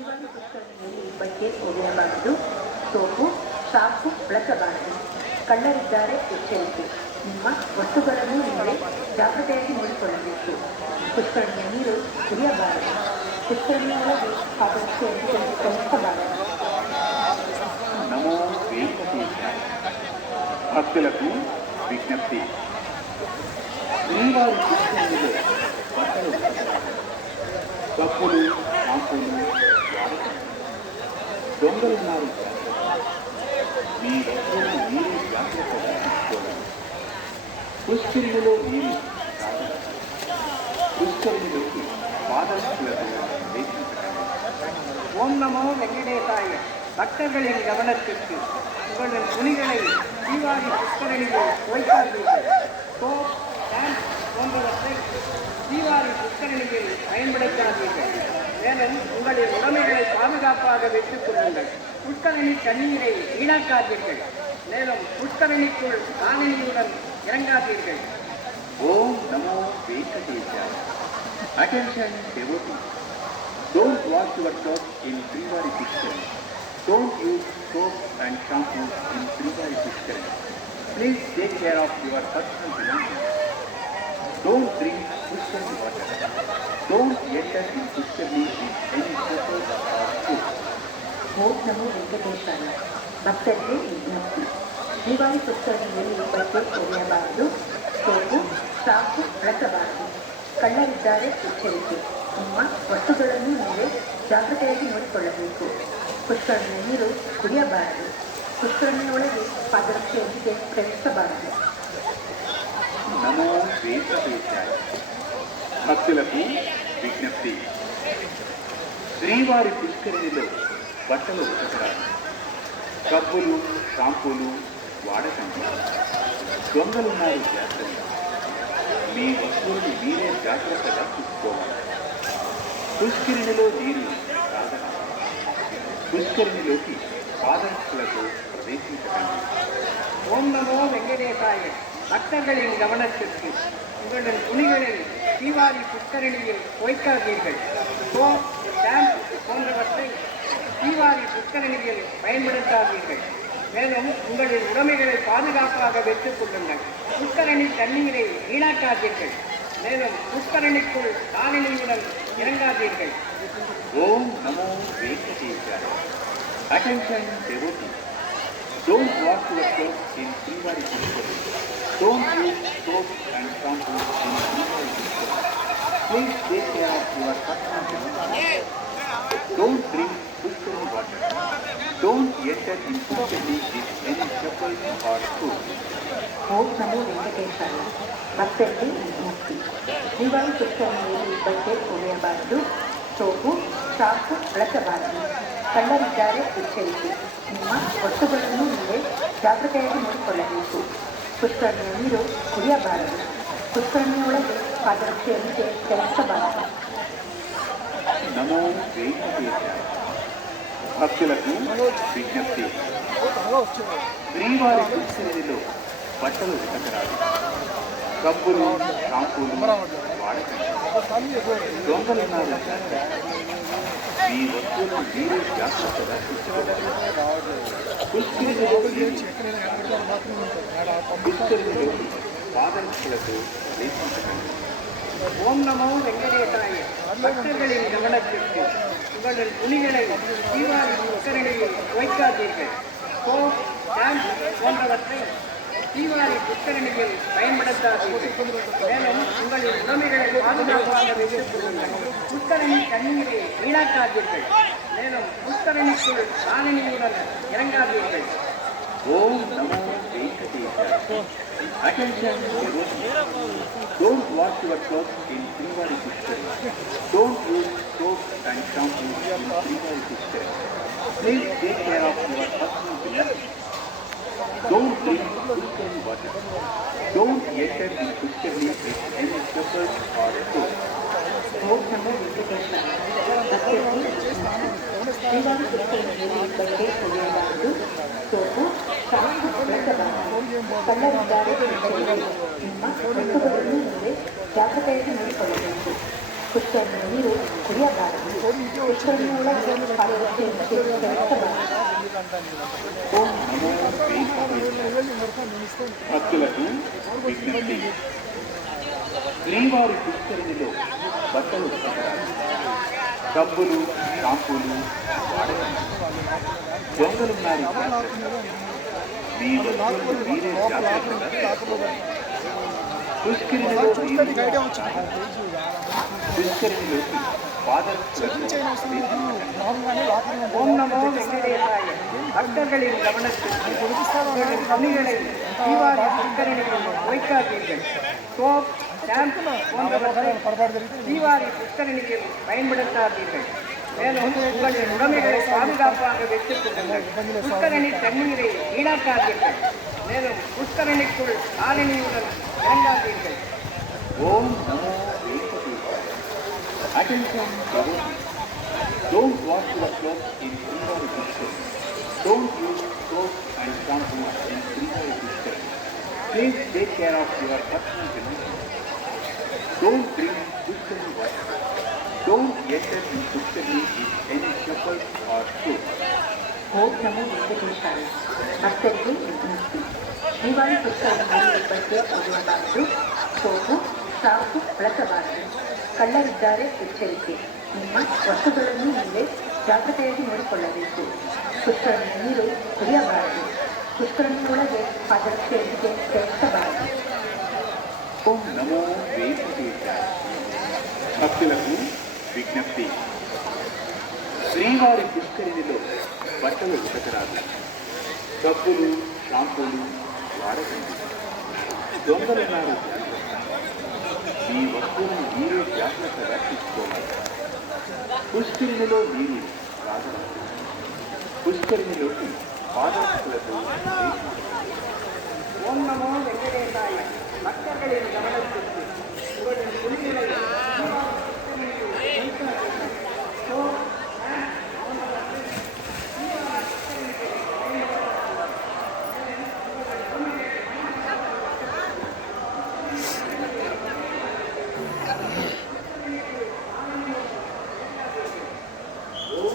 ದಿವಾಳಿ ಪುಷ್ಕರಣಿಯಲ್ಲಿ ಬಟ್ಟೆ ಒಗೆಯಬಾರದು, soap shampoo ಬಳಸಬಾರದು. ಕಳ್ಳರಿದ್ದಾರೆ, ಎಚ್ಚರಿಕೆ. ನಿಮ್ಮ ವಸ್ತುಗಳನ್ನು ನೀವೇ ಜಾಗ್ರತೆಯಾಗಿ ನೋಡಿಕೊಳ್ಳಬೇಕು. ಪುಷ್ಕರಣಿಯ ನೀರು ಕುಡಿಯಬಾರದು. ಪುಷ್ಕರಣಿಯ ಒಳಗೆ ಪಾದರಕ್ಷೆಯನ್ನು ಧರಿಸಬಾರದು. నమో వెంకటేశాయ. భక్తులకు విజ్ఞప్తి. శ్రీవారి పుష్కరిణిలో బట్టలు కప్పులు, షాంపూలు వాడకండి. దొంగలున్నారు, మీ వస్తువులను మీరే జాగ్రత్తగా తీసుకోవాలి. పుష్కరిణిలో నీరు తాగండి. పుష్కరిణిలోకి పాదరక్షలతో ప్రవేశించకండి. ஓம் நமோ வெங்கடேசாய. பக்தர்களின் கவனத்திற்கு உங்களின் துணிகளை தீவாரி புஷ்கரணியில் வைக்காதீர்கள். சோப், ஷாம்பு போன்றவற்றை தீவாரி புஷ்கரணியில் பயன்படுத்தாதீர்கள். மேலும் உங்களின் உடைமைகளை பாதுகாப்பாக வைத்துக் கொள்ளுங்கள். புஷ்கரணி தண்ணீரை வீணாக்காதீர்கள். மேலும் புஷ்கரணிக்குள் காலனியுடன் இறங்காதீர்கள். ஓம் நமோ வெங்கடேசாய. Attention devotees. Don't wash your clothes in Srivari Pushkarani. Don't use soap and shampoo in Srivari Pushkarani. Please take care of your personal belongings. Don't drink Pushkarani water. Don't enter in Pushkarani with any photos or food. ಓಂ ನಮೋ ವೆಂಕಟೇಶಾಯ. ಭಕ್ತರಿಗೆ ವಿಜ್ಞಪ್ತಿ. ದಿವಾಳಿ ಪುಷ್ಕರಣಿಯಲ್ಲಿ ಬಟ್ಟೆ ಒಗೆಯಬಾರದು, soap shampoo ಬಳಸಬಾರದು. ಕಳ್ಳರಿದ್ದಾರೆ, ಎಚ್ಚರಿಕೆ. ನಿಮ್ಮ ವಸ್ತುಗಳನ್ನು ನೀವೇ ಜಾಗ್ರತೆಯಾಗಿ ನೋಡಿಕೊಳ್ಳಬೇಕು. ಪುಷ್ಕರಣಿಯ ನೀರು ಕುಡಿಯಬಾರದು. ಪುಷ್ಕರಣಿಯ ಒಳಗೆ ಪಾದರಕ್ಷೆಯೊಂದಿಗೆ ಪ್ರವೇಶಿಸಬಾರದು. నమో వెంకటేశాయ. భక్తులకు విజ్ఞప్తి. శ్రీవారి పుష్కరిణిలో బట్టలు ఉతకరాదు. కప్పులు, షాంపూలు వాడకండి. దొంగలున్నారు, జాగ్రత్త. మీ వస్తువులను మీరే జాగ్రత్తగా చూసుకోవాలి. పుష్కరిణిలో నీరు తాగరాదు. పుష్కరిణిలోకి పాదరక్షలతో ప్రవేశించకండి. ஓம் நமோ வெங்கடேசாய. பக்தர்களின் கவனத்திற்கு உங்களின் துணிகளை தீவாரி புஷ்கரணியில் வைக்காதீர்கள். சோப், ஷாம்பு போன்றவற்றை தீவாரி புஷ்கரணியில் பயன்படுத்தாதீர்கள். மேலும் உங்களின் உடைமைகளை பாதுகாப்பாக வைத்துக் கொள்ளுங்கள். புஷ்கரணி தண்ணீரை வீணாக்காதீர்கள். மேலும் புஷ்கரணிக்குள் காலனியுடன் இறங்காதீர்கள். ஓம் நமோ வெங்கடேசாய. Attention devotees. Don't wash your clothes in Srivari Pushkarani. Don't use soap and shampoo in Srivari Pushkarani. Please take care of your personal belongings. Don't drink Pushkarani water. Don't enter in Pushkarani with any chappals or food. ಓಂ ನಮೋ ವೆಂಕಟೇಶಾಯ. ಭಕ್ತರಿಗೆ ವಿಜ್ಞಪ್ತಿ. ದಿವಾಳಿ ಪುಷ್ಕರಣಿಯಲ್ಲಿ ಬಟ್ಟೆ ಒಗೆಯಬಾರದು, soap shampoo ಬಳಸಬಾರದು. ಕಳ್ಳರಿದ್ದಾರೆ, ಎಚ್ಚರಿಕೆ. ನಿಮ್ಮ ವಸ್ತುಗಳನ್ನು ನೀವೇ ಜಾಗ್ರತೆಯಾಗಿ ನೋಡಿಕೊಳ್ಳಬೇಕು. ಪುಷ್ಕರಣಿಯ ನೀರು ಕುಡಿಯಬಾರದು. ಪುಷ್ಕರಣಿಯ ಒಳಗೆ ಪಾದರಕ್ಷೆಯೊಂದಿಗೆ ಚಲಿಸಬಾರದು. నమో వెంకటేశాయ. భక్తులకు విజ్ఞప్తి. శ్రీవారి పుష్కరిణిలో బట్టలు ఉతకరాదు. కప్పులు, షాంపూలు వాడకండి. దొంగలున్నారు, జాగ్రత్త. మీ వస్తువులను మీరే జాగ్రత్తగా చూసుకోవాలి. పుష్కరిణిలోకి పాదరక్షలతో ప్రవేశించకండి. ஓம் நமோ வெங்கடேசாய. பக்தர்களின் கவனத்திற்கு உங்களின் துணிகளை தீவாரி புஷ்கரணியில் வைக்காதீர்கள். சோப், ஷாம்பு போன்றவற்றை தீவாரி புஷ்கரணியில் பயன்படுத்தாதீர்கள். மேலும் உங்களின் உடைமைகளை பாதுகாப்பாக வைத்துக் கொள்ளுங்கள். புஷ்கரணி தண்ணீரை வீணாக்காதீர்கள். மேலும் புஷ்கரணிக்குள் காலனியுடன் இறங்காதீர்கள். ஓம் நமோ வெங்கடேசாய. Attention devotees. Don't wash your clothes in Srivari Pushkarani. Don't use soap and shampoo in Srivari Pushkarani. Please take care of your personal belongings. Don't drink Pushkarani water. Don't enter in Pushkarani with any chappals or food. ಓಂ ನಮೋ ವೆಂಕಟೇಶಾಯ. ಭಕ್ತರಿಗೆ ವಿಜ್ಞಪ್ತಿ. ದಿವಾಳಿ ಪುಷ್ಕರಣಿಯಲ್ಲಿ ಬಟ್ಟೆ ಒಗೆಯಬಾರದು, soap shampoo ಬಳಸಬಾರದು. ಕಳ್ಳರಿದ್ದಾರೆ, ಎಚ್ಚರಿಕೆ. ನಿಮ್ಮ ವಸ್ತುಗಳನ್ನು ನೀವೇ ಜಾಗ್ರತೆಯಾಗಿ ನೋಡಿಕೊಳ್ಳಬೇಕು. ಪುಷ್ಕರಣ ನೀರು ಕುಡಿಯಬಾರದು. ಪುಷ್ಕರಣಿಯೊಳಗೆ ಪಾದರಕ್ಷೆಯನ್ನು ಧರಿಸಬಾರದು. ఓం నమో భక్తులకు విజ్ఞప్తి. శ్రీవారి పుష్కరిణిలో బట్టలు ఉతకరాదు. డబ్బులు షాంపూలు వాడకండి. దొంగలున్నారు మీ వస్తువులు మీరే జాగ్రత్తగా తీసుకోవాలి. పుష్కరిణిలో పుష్కరిణిలోకి పాదరక్షలకు ஓம் நமோ வெங்கடேசாய. பக்தர்களின் கவனத்திற்கு உங்கள் துணிகளை தீபாவளி புஷ்கரணியில் வைக்காதீர்கள். சோப், ஷாம்பு போன்றவற்றை தீபாவளி புஷ்கரணியில் பயன்படுத்தாதீர்கள். மேலும் உங்கள் உடைமைகளை பாதுகாப்பாக வைத்துக் கொள்ளுங்கள். புஷ்கரணி தண்ணீரை வீணாக்காதீர்கள். மேலும் புஷ்கரணிக்குள் காலணியுடன் இறங்காதீர்கள். ఓం నమో వెంకటేశాయ. Attention devotees. Don't wash your clothes in Srivari Pushkar. Don't use soap and shampoo in Srivari Pushkar. Please take care of your personal belongings. Don't bring Pushkari water. Don't enter in Pushkari with any chappals or shoes. ಓಂ ನಮೋ ವೆಂಕಟೇಶಾಯ. ಭಕ್ತರಿಗೆ ವಿಜ್ಞಪ್ತಿ. ಶ್ರೀವಾರಿ ಪುಷ್ಕರಣಿಯಲ್ಲಿ ಬಟ್ಟೆ ಒಗೆಯಬಾರದು. Soap shampoo ಬಳಸಬಾರದು. ಕಳ್ಳರಿದ್ದಾರೆ, ಎಚ್ಚರಿಕೆ. ನಿಮ್ಮ ವಸ್ತುಗಳನ್ನು ನೀವೇ ಜಾಗ್ರತೆಯಾಗಿ ನೋಡಿಕೊಳ್ಳಬೇಕು. ಪುಷ್ಕರಣಿಯ ನೀರು ಕುಡಿಯಬಾರದು. ಪುಷ್ಕರಣಿಯೊಳಗೆ ಪಾದರಕ್ಷೆಯೊಂದಿಗೆ ಧರಿಸಬಾರದು. ఓం నమో వెంకటేశాయ. భక్తులకు విజ్ఞప్తి. శ్రీవారి పుష్కరిణిలో బట్టలు ఉతకరాదు. డబ్బులు షాంపూలు వాడకండి. దొంగలున్నారు జాగ్రత్త. మీ వస్తువులను మీరే జాగ్రత్తగా తీసుకోవాలి. పుష్కరిణిలో నీరు రాగలదు. పుష్కరిణిలోకి పాదరక్షలకు ஓம் நமோ வெங்கடேசாய. பக்தர்களின் கவனத்திற்கு உங்கள் துணிகளை ఓం